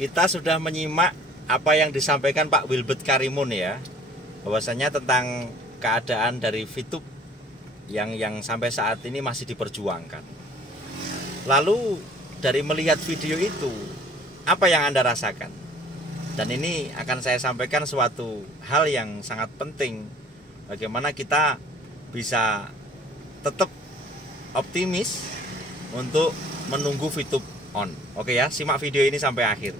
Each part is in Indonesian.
kita sudah menyimak apa yang disampaikan Pak Wilbert Karimun ya, bahwasanya tentang keadaan dari VTube yang sampai saat ini masih diperjuangkan. Lalu dari melihat video itu, apa yang Anda rasakan? Dan ini akan saya sampaikan suatu hal yang sangat penting, bagaimana kita bisa tetap optimis untuk menunggu VTube on. Oke ya, simak video ini sampai akhir.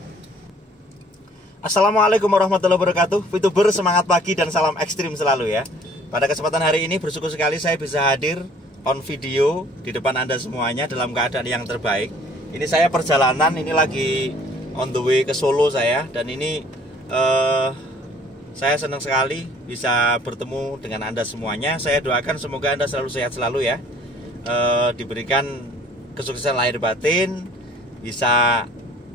Assalamualaikum warahmatullahi wabarakatuh. VTuber semangat pagi dan salam ekstrim selalu ya. Pada kesempatan hari ini bersyukur sekali saya bisa hadir on video di depan Anda semuanya dalam keadaan yang terbaik. Ini saya perjalanan, ini lagi on the way ke Solo saya. Dan ini saya senang sekali bisa bertemu dengan Anda semuanya. Saya doakan semoga Anda selalu sehat selalu ya, diberikan kesuksesan lahir batin, bisa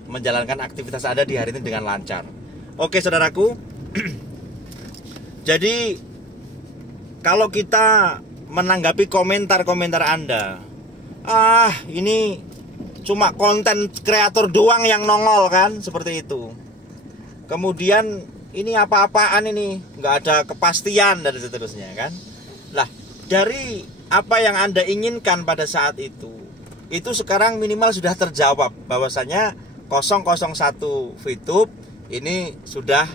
menjalankan aktivitas Anda di hari ini dengan lancar. Oke saudaraku, jadi kalau kita menanggapi komentar-komentar Anda, ini cuma konten kreator doang yang nongol kan, seperti itu. Kemudian ini apa-apaan ini, nggak ada kepastian dan seterusnya kan. Lah, dari apa yang Anda inginkan pada saat itu sekarang minimal sudah terjawab, bahwasanya 001 VTube ini sudah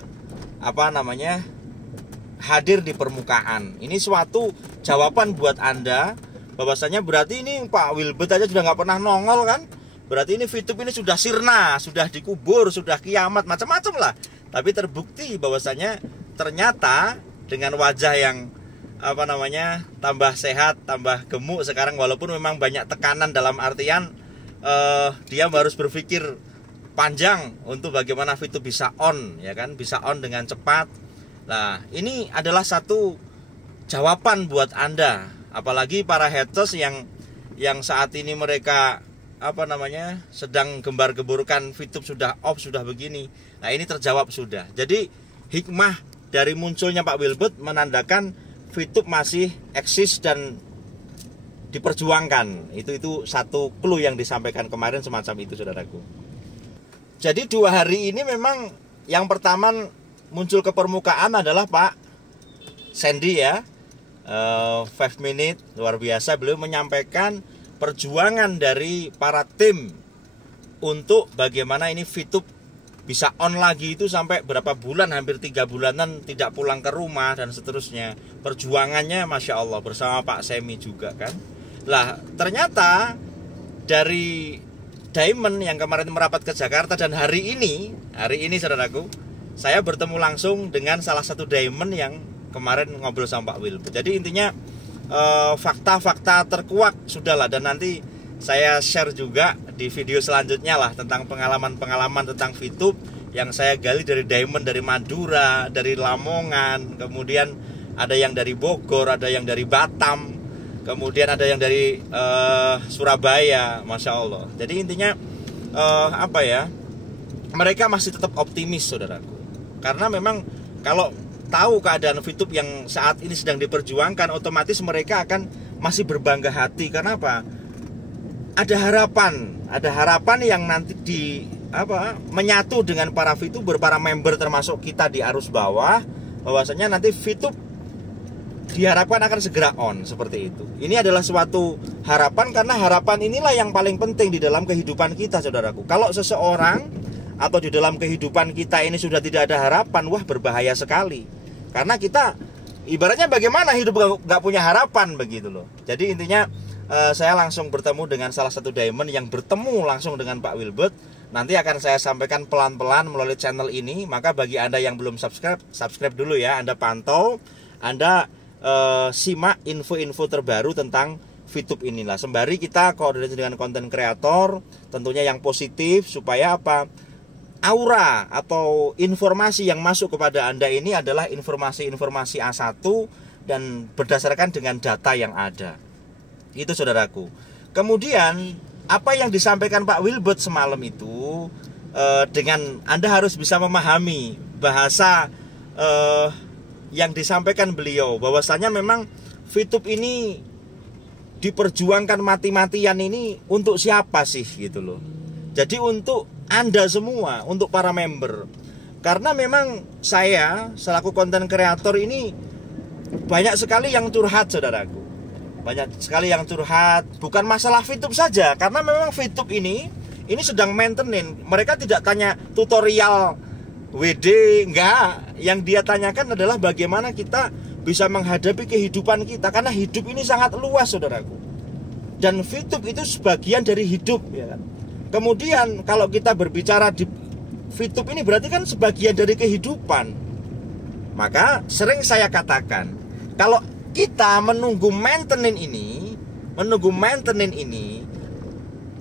hadir di permukaan. Ini suatu jawaban buat Anda, bahwasanya berarti ini Pak Wilbert aja sudah nggak pernah nongol kan. Berarti ini VTube ini sudah sirna, sudah dikubur, sudah kiamat, macam-macam lah. Tapi terbukti bahwasanya ternyata dengan wajah yang tambah sehat, tambah gemuk sekarang, walaupun memang banyak tekanan dalam artian dia harus berpikir panjang untuk bagaimana VTube bisa on ya kan, bisa on dengan cepat. Nah, ini adalah satu jawaban buat Anda, apalagi para haters yang saat ini mereka sedang gembar-gemborkan VTube sudah off, sudah begini. Nah, ini terjawab sudah. Jadi hikmah dari munculnya Pak Wilbert menandakan VTube masih eksis dan diperjuangkan. Itu satu clue yang disampaikan kemarin semacam itu saudaraku. Jadi 2 hari ini memang yang pertama muncul ke permukaan adalah Pak Sandy ya, 5 minute, luar biasa. Beliau menyampaikan perjuangan dari para tim untuk bagaimana ini VTube bisa on lagi, itu sampai berapa bulan, hampir 3 bulanan tidak pulang ke rumah dan seterusnya. Perjuangannya Masya Allah bersama Pak Semi juga kan. Lah ternyata dari Diamond yang kemarin merapat ke Jakarta, dan hari ini saudaraku, saya bertemu langsung dengan salah satu Diamond yang kemarin ngobrol sama Pak Wilbert. Jadi intinya fakta-fakta terkuak sudahlah, dan nanti saya share juga di video selanjutnya lah tentang pengalaman-pengalaman tentang VTube yang saya gali dari Diamond, dari Madura, dari Lamongan, kemudian ada yang dari Bogor, ada yang dari Batam, kemudian ada yang dari Surabaya, Masya Allah. Jadi intinya mereka masih tetap optimis saudaraku, karena memang kalau tahu keadaan VTube yang saat ini sedang diperjuangkan, otomatis mereka akan masih berbangga hati. Karena apa? Ada harapan yang nanti menyatu dengan para VTuber, para member termasuk kita di arus bawah, bahwasanya nanti VTube diharapkan akan segera on, seperti itu. Ini adalah suatu harapan, karena harapan inilah yang paling penting di dalam kehidupan kita saudaraku. Kalau seseorang atau di dalam kehidupan kita ini sudah tidak ada harapan, wah berbahaya sekali. Karena kita ibaratnya bagaimana hidup gak punya harapan begitu loh. Jadi intinya saya langsung bertemu dengan salah satu Diamond yang bertemu langsung dengan Pak Wilbert. Nanti akan saya sampaikan pelan-pelan melalui channel ini. Maka bagi Anda yang belum subscribe dulu ya. Anda pantau, Anda simak info-info terbaru tentang VTube inilah. Sembari kita koordinasi dengan konten kreator tentunya yang positif, supaya aura atau informasi yang masuk kepada Anda ini adalah informasi-informasi A1 dan berdasarkan dengan data yang ada. Itu saudaraku. Kemudian apa yang disampaikan Pak Wilbert semalam itu, dengan Anda harus bisa memahami bahasa yang disampaikan beliau, bahwasanya memang VTube ini diperjuangkan mati-matian ini untuk siapa sih gitu loh. Jadi untuk Anda semua, untuk para member. Karena memang saya selaku konten kreator ini banyak sekali yang curhat, saudaraku. Banyak sekali yang curhat, bukan masalah VTube saja, karena memang VTube ini sedang maintenance. Mereka tidak tanya tutorial WD, enggak. Yang dia tanyakan adalah bagaimana kita bisa menghadapi kehidupan kita, karena hidup ini sangat luas, saudaraku. Dan VTube itu sebagian dari hidup, ya kan. Kemudian kalau kita berbicara di VTube ini berarti kan sebagian dari kehidupan. Maka sering saya katakan, kalau kita menunggu maintenance ini,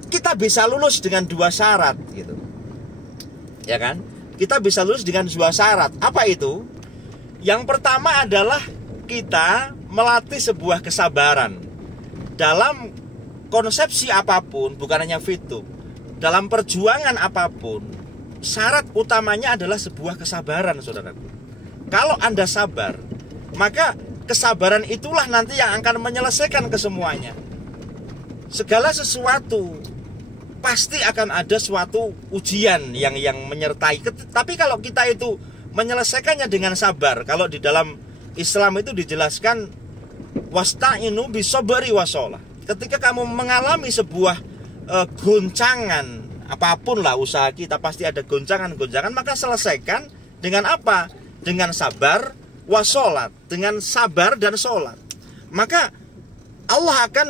kita bisa lulus dengan 2 syarat gitu. Ya kan? Kita bisa lulus dengan 2 syarat. Apa itu? Yang pertama adalah kita melatih sebuah kesabaran. Dalam konsepsi apapun, bukan hanya VTube, dalam perjuangan apapun, syarat utamanya adalah sebuah kesabaran, saudaraku. Kalau Anda sabar, maka kesabaran itulah nanti yang akan menyelesaikan kesemuanya. Segala sesuatu pasti akan ada suatu ujian yang menyertai. Tapi kalau kita itu menyelesaikannya dengan sabar, kalau di dalam Islam itu dijelaskan wasta'inu bisabri washolah. Ketika kamu mengalami sebuah goncangan, apapun lah usaha kita pasti ada goncangan-goncangan, maka selesaikan dengan apa? Dengan sabar washolat, dengan sabar dan sholat. Maka Allah akan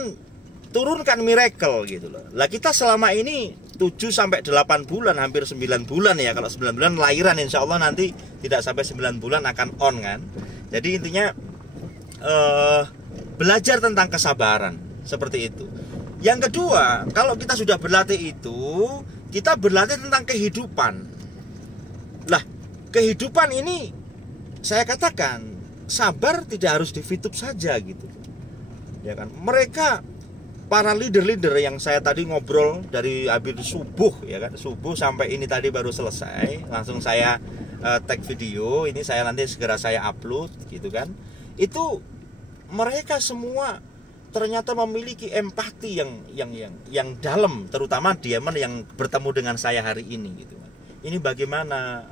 turunkan miracle gitu loh. Lah kita selama ini 7-8 bulan, hampir 9 bulan ya. Kalau 9 bulan lahiran, insya Allah nanti tidak sampai 9 bulan akan on kan. Jadi intinya belajar tentang kesabaran, seperti itu. Yang kedua, kalau kita sudah berlatih itu, kita berlatih tentang kehidupan. Lah, kehidupan ini saya katakan sabar tidak harus di VTube saja gitu. Ya kan? Mereka para leader-leader yang saya tadi ngobrol dari habis subuh, ya kan? Subuh sampai ini tadi baru selesai, langsung saya tag video, ini saya nanti segera saya upload gitu kan. Itu mereka semua ternyata memiliki empati yang dalam, terutama Diamond yang bertemu dengan saya hari ini gitu. Ini bagaimana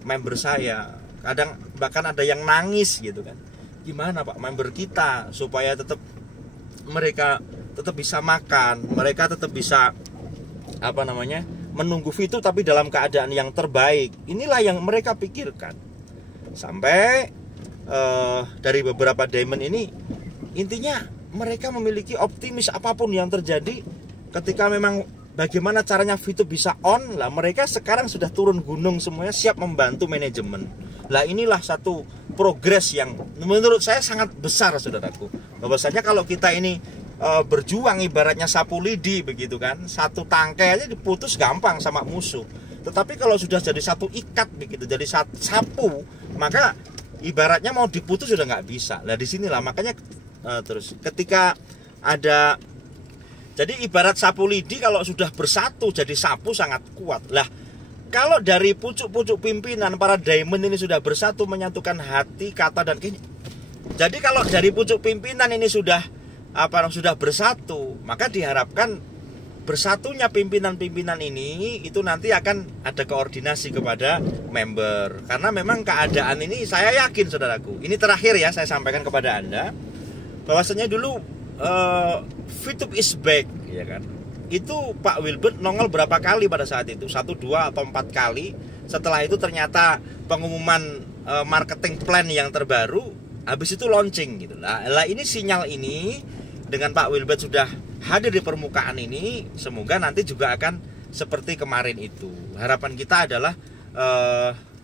member saya, kadang bahkan ada yang nangis gitu kan. Gimana Pak member kita supaya mereka tetap bisa makan, mereka tetap bisa menunggu VTube tapi dalam keadaan yang terbaik. Inilah yang mereka pikirkan. Sampai dari beberapa Diamond ini, intinya mereka memiliki optimis apapun yang terjadi. Ketika memang bagaimana caranya VTube bisa on, lah mereka sekarang sudah turun gunung semuanya, siap membantu manajemen. Lah inilah satu progres yang menurut saya sangat besar, saudaraku. Bahwasanya kalau kita ini berjuang ibaratnya sapu lidi begitu kan, satu tangkai aja diputus gampang sama musuh. Tetapi kalau sudah jadi satu ikat begitu, jadi sapu, maka ibaratnya mau diputus sudah nggak bisa. Lah disinilah makanya terus ketika ada, jadi ibarat sapu lidi kalau sudah bersatu jadi sapu sangat kuat. Lah kalau dari pucuk-pucuk pimpinan para Diamond ini sudah bersatu, menyatukan hati, kata dan kini, jadi kalau dari pucuk pimpinan ini sudah bersatu, maka diharapkan bersatunya pimpinan-pimpinan ini itu nanti akan ada koordinasi kepada member. Karena memang keadaan ini saya yakin, saudaraku, ini terakhir ya saya sampaikan kepada Anda, bahwasanya dulu VTube is back, ya kan. Itu Pak Wilbert nongol berapa kali pada saat itu? 1, 2, atau 4 kali. Setelah itu ternyata pengumuman marketing plan yang terbaru, habis itu launching gitu. Lah ini sinyal ini dengan Pak Wilbert sudah hadir di permukaan ini, semoga nanti juga akan seperti kemarin itu. Harapan kita adalah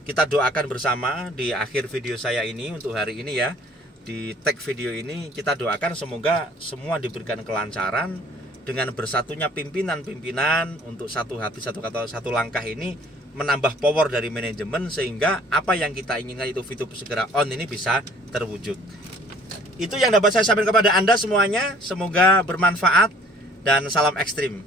kita doakan bersama di akhir video saya ini untuk hari ini ya. Di tag video ini kita doakan semoga semua diberikan kelancaran dengan bersatunya pimpinan-pimpinan untuk satu hati, satu kata, satu langkah ini menambah power dari manajemen sehingga apa yang kita inginkan itu VTube segera on ini bisa terwujud. Itu yang dapat saya sampaikan kepada Anda semuanya. Semoga bermanfaat dan salam ekstrim.